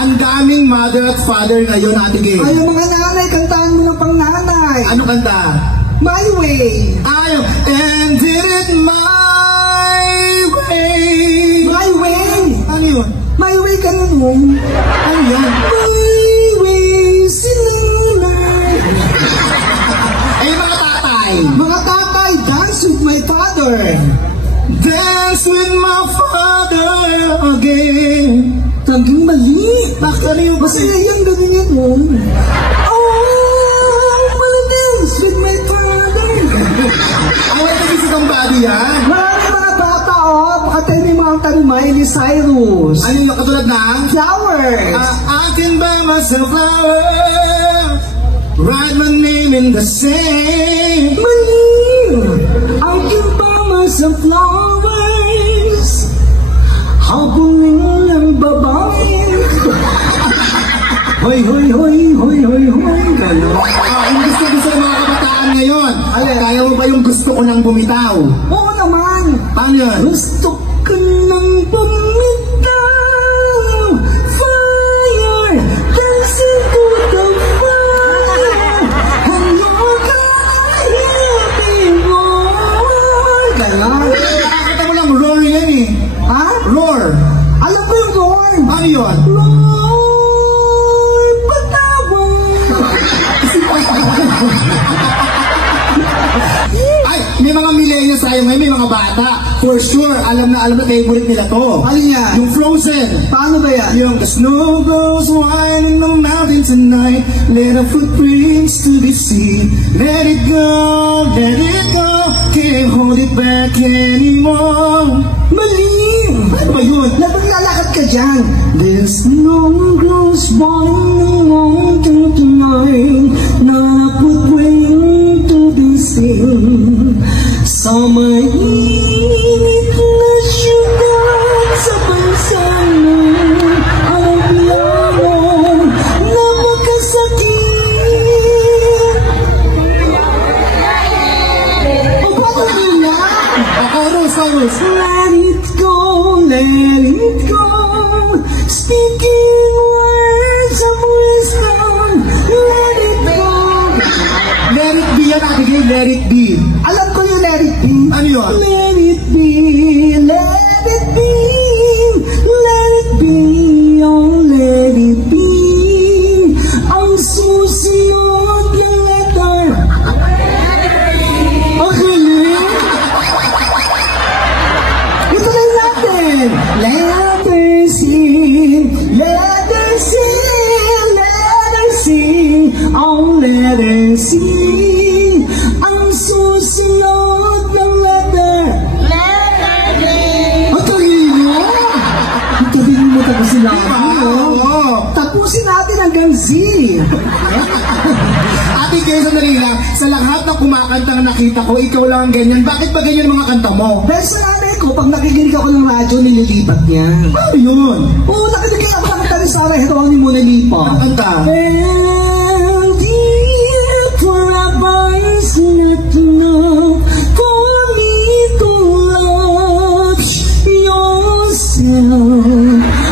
Ang daming mother at father ngayon, Ate Gay. Ay, mga nanay, kantaan mo ng pang-nanay. Ano kanta? My Way. Ayaw. And did it my way. My Way. Ano yun? My Way ka nun. Ano yan? My Way, sinunay. Ay, mga tatay. Mga tatay, dance with my father. Dance with my father again. Tanging mali. Bakit ano yung Kasi yan, ganun yan mo. Oh, wanna dance with my father. away kasi si Kambadi yan. Maraming mga bata, pakatay ni mga kang Miley Cyrus. Ano yung katulad ng? Flowers. I can buy myself flowers. Write my name in the sand. Mali. I can buy myself flowers. Habulin ng babae. Hoy, hoy, hoy, hoy, hoy, hoy. Gano'n. Ang gusto ng mga kabataan ngayon. Kaya mo ba yung gusto ko nang bumitaw? Oo naman. Paano yun? Gusto ko nang bumitaw. Fire, dancing to the fire. Hello, happy boy. Gano'n. Nakakita mo lang, roar yan eh. Ha? Roar. Alam ko yung roar. Paano yun? Roar, patawang. Ay, may mga millennials tayo ngayon, may mga bata. For sure, alam na favorite nila to. Ano yan? Yung Frozen. Paano ba yan? Yung the snow goes wide in the mountain tonight. Let our footprints to be seen. Let it go, can't hold it back anymore. Mali! Ano ba yun? Naglalakad ka dyan. The snow goes wide in the mountain tonight. Not footprint to be seen. Sa mainit na syudad sa bansa mo, ang piano na makasakit. O paano nila? Chorus. Let it go, let it go. Speaking words of wisdom. Let it go. Let it be yan, Ate Gay, let it be. Alam ko yung let it be. Ano yun? Let it be, let it be, let it be, oh let it be. Ang susunod yung letter. Okay, ito na natin. Letter C, letter C, letter C, oh letter C. Ang susunod ng letter. Letter D. Ang talino. Ang talino mo tapusin natin. Oo. Tapusin natin hanggang Z. Ate Gay, sandali lang. Sa lahat ng kumakantang nakita ko, ikaw lang ang ganyan. Bakit ba ganyan mga kanta mo? Dahil sa nanay ko, pag nakikinig ako ng radyo, nililipat niya. Ano yun? Oo, nakikinig ako ng kanta ni Sarah Heron mo nilipat. Ang kanta? And if forever is not enough for me to love yourself,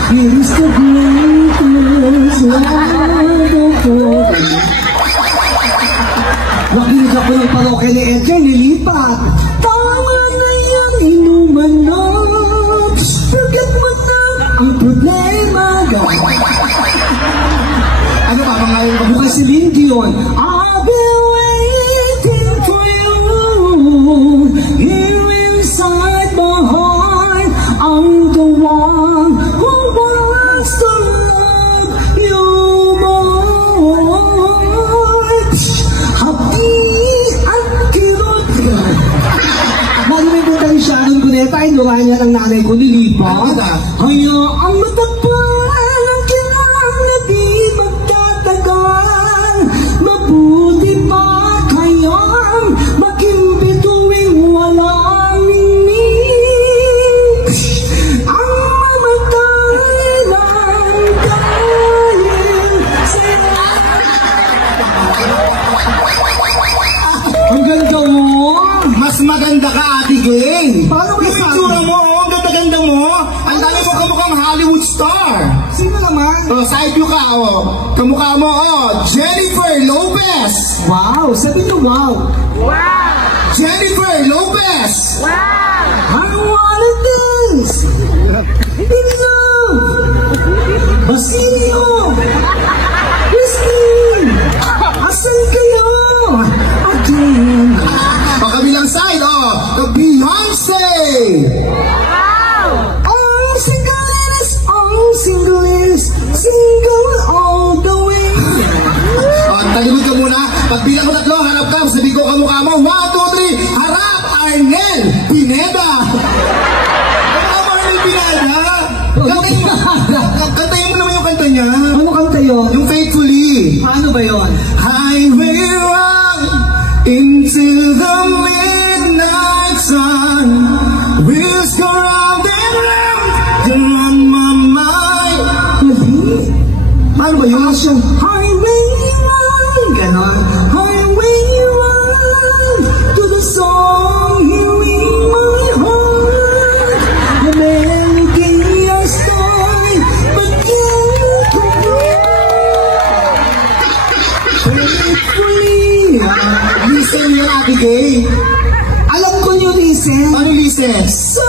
it is the greatest love of all. Nakinig ako ng parokya ni Edgar, nilipat. Tama na yung inuman na, forget mo na ang problema. Oh, side view ka, oh. Kamukha mo, oh. Jennifer Lopez. Wow, sabi nyo wow. Jennifer Lopez. I wanna dance in love. Basilio. Christine. Asan kayo? Again. Pakabilang side, oh. The Beyonce. Single all the way. Talimod ka muna. Pagbilang ko 3, harap ka. Sabi ko kamukha mo. 1, 2, 3. Harap! Arnel Pineda. Kamukha mo Arnel Pineda. Kantayin mo naman yung kanta niya. Ano kanta yun? Yung Faithfully. Paano ba yun? Highway run into the midnight sun. Wheels go round and round. You're on my mind. Paano ba yun? Highway run. Ganon. Highway run to the song here in my heart. The melody is fine, but can't compare. Listen yung Ate Gay. Alam ko yung listen. Ano listen? So